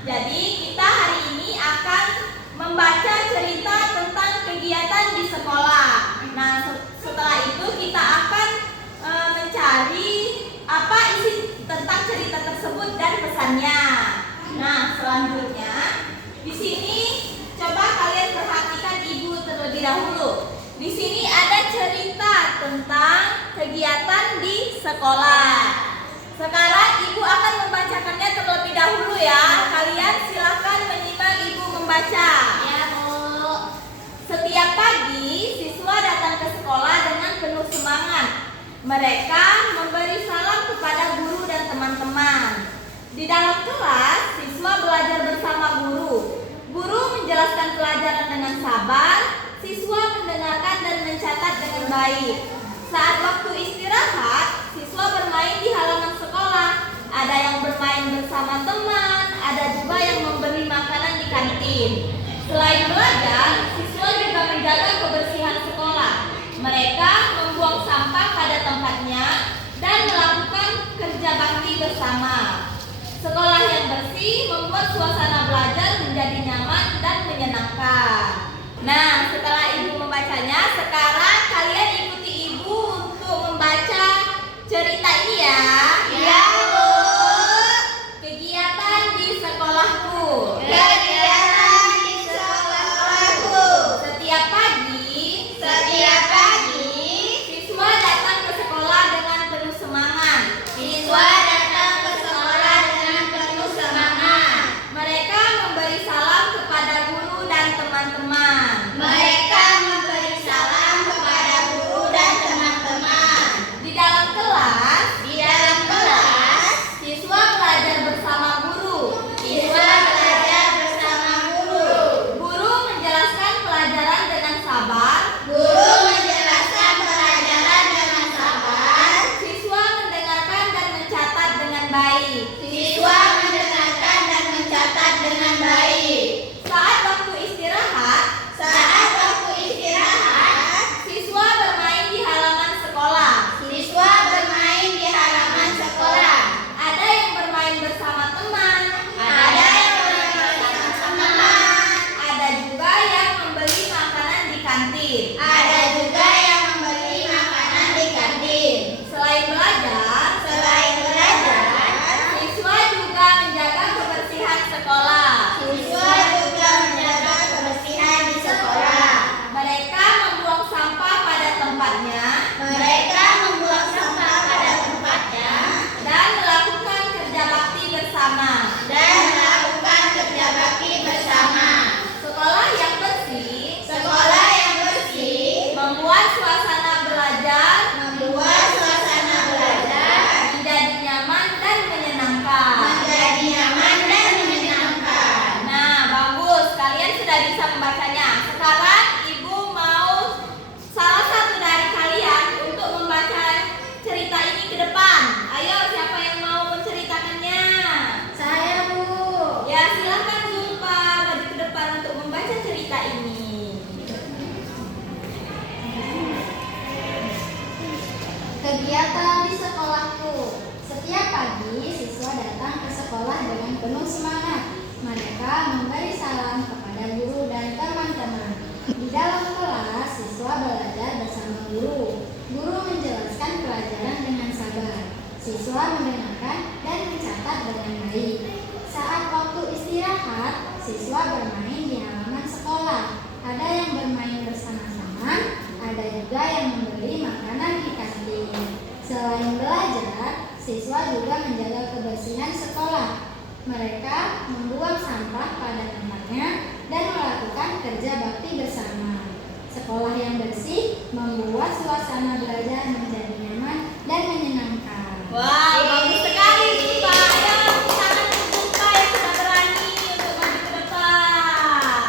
jadi kita hari ini akan membaca cerita tentang kegiatan di sekolah. Nah, setelah itu kita akan mencari apa isi tentang cerita tersebut dan pesannya. Nah, selanjutnya di sini coba kalian perhatikan ibu terlebih dahulu. Di sini ada cerita tentang kegiatan di sekolah. Sekarang ibu akan membacakannya terlebih dahulu ya. Kalian silakan menyimak ibu membaca. Ya, Bu. Setiap pagi siswa datang ke sekolah dengan penuh semangat. Mereka memberi salam kepada guru dan teman-teman. Di dalam kelas, siswa belajar bersama guru. Guru menjelaskan pelajaran dengan sabar, siswa mendengarkan dan mencatat dengan baik. Saat waktu istirahat, siswa bermain di halaman sekolah. Ada yang bermain bersama teman, ada juga yang membeli makanan di kantin. Selain belajar, siswa juga menjaga kebersihan sekolah. Mereka membuang sampah pada tempatnya dan melakukan kerja bakti bersama. Sekolah yang bersih membuat suasana belajar menjadi nyaman dan menyenangkan. Nah, setelah ibu membacanya, sekarang kalian ikuti ibu untuk membaca cerita ini ya. Ya, Bu. Kegiatan di sekolahku. Kegiatan di sekolahku. Setiap pagi, siswa datang ke sekolah dengan penuh semangat. Siswa datang ke sekolah dengan penuh semangat. Mereka memberi salam kepada guru dan teman-teman. Mereka memberi salam kepada guru dan teman-teman. Di dalam kelas, siswa belajar bersama guru. Siswa belajar bersama guru. Guru menjelaskan pelajaran dengan sabar. Guru menjelaskan pelajaran dengan sabar. Siswa mendengarkan dan mencatat dengan baik. Siswa mendengarkan dan mencatat dengan baik. Saat waktu istirahat, siswa bermain di halaman sekolah. Siswa bermain di halaman sekolah. Ada yang bermain bersama teman. Ada yang bermain bersama teman. Ada juga yang membeli makanan di kantin. Ada juga yang membeli makanan di kantin. Selain belajar, siswa juga menjaga kebersihan sekolah. Siswa juga menjaga kebersihan di sekolah. Mereka membuang sampah pada tempatnya Mereka membuang sampah pada tempatnya dan melakukan kerja bakti bersama. Sekolah yang bersih membuat suasana belajar menjadi nyaman dan menyenangkan. Nah, bagus. Kalian sudah bisa membacanya. Sekarang ibu mau salah satu dari kalian untuk membaca cerita ini ke depan. Ayo, siapa yang mau menceritakannya? Saya, Bu. Ya, silakan Zulfa maju ke depan untuk membaca cerita ini. Kegiatan di sekolahku. Setiap pagi, siswa datang ke sekolah dengan penuh semangat. Mereka memberi salam kepada guru dan teman-teman. Di dalam kelas, siswa belajar bersama guru. Guru menjelaskan pelajaran dengan sabar. Siswa mendengarkan dan mencatat dengan baik. Saat waktu istirahat, siswa bermain di halaman sekolah. Ada yang bermain bersama teman, ada juga yang membeli makanan di kantin. Selain belajar, siswa juga menjaga kebersihan sekolah. Mereka membuang sampah pada tempatnya dan melakukan kerja bakti bersama. Sekolah yang bersih membuat suasana belajar menjadi nyaman dan menyenangkan. Wah, bagus sekali Zulfa. Ayo, tangan Zulfa yang sudah berani untuk maju ke depan.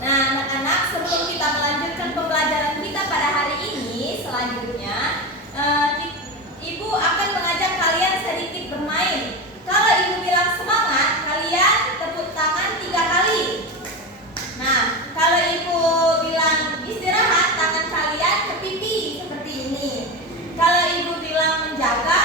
Nah, anak-anak, sebelum kita melanjutkan pembelajaran kita pada hari ini, selanjutnya ibu akan mengajak kalian sedikit bermain. Kalau ibu bilang semangat, kalian tepuk tangan 3 kali. Nah, kalau ibu bilang istirahat, tangan kalian ke pipi seperti ini. Kalau ibu bilang menjaga,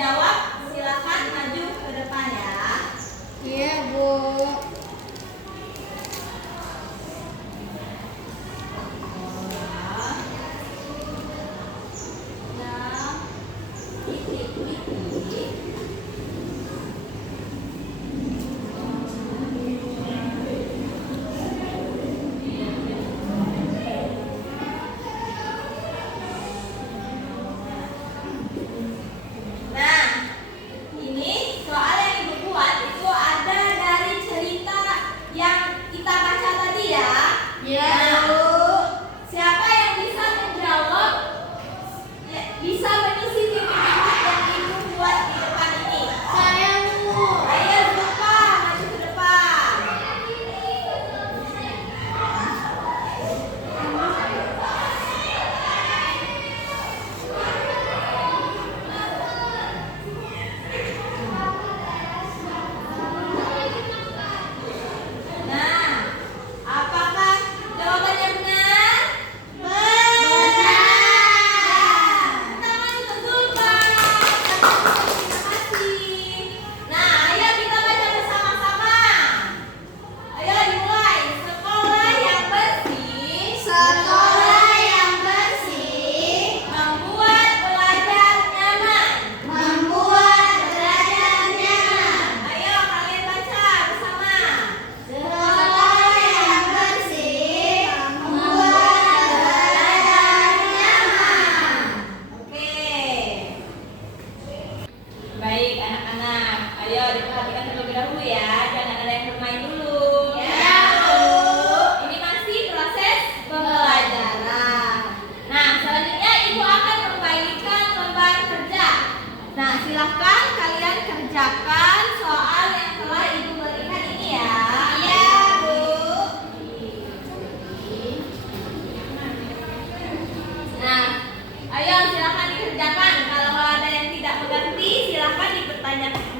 menjawab, silakan maju ke depan ya. Iya, Bu. Nah, ini soal yang Ibu buat itu ada dari cerita yang kita baca tadi ya. Iya, Nah, Bu. siapa yang bisa menjawab, bisa mengisi titik-titik yang Ibu buat di depan ini? Saya, Bu. Ayo lupa maju ke depan. Nah, apakah jawabannya benar? Benar. Tangan terbuka. Terima kasih. Nah, ayo kita baca bersama-sama. Ayo dimulai. Sekolah yang bersih. Sekolah yang bersih Membuat belajar nyaman. membuat belajar nyaman. Ayo kalian baca bersama. Sekolah yang bersih membuat belajar nyaman. Oke. Baik anak-anak. Ayo diperhatikan terlebih dahulu ya. Jangan ada yang bermain dulu. Ya, Bu. Ini masih proses pembelajaran. Nah, selanjutnya Ibu akan membagikan lembar kerja. Nah, silahkan kalian kerjakan soal yang telah Ibu berikan ini ya. Iya, Bu. Nah, ayo silahkan dikerjakan. Kalau ada yang tidak mengerti, silahkan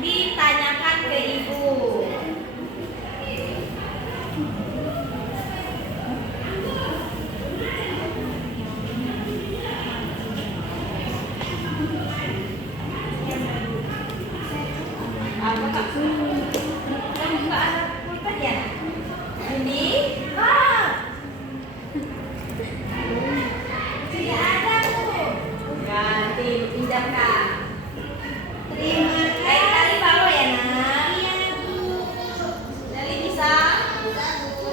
ditanyakan ke Ibu. Apa Kak? Kamu nggak ada pulpen ya? Ini? Pak. Tidak ada tuh. Ganti pinjam Kak. Terima Lain kali bawa ya nak. kasih, Bu. Jadi bisa? Bisa, Bu.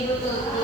Ibu Tuti.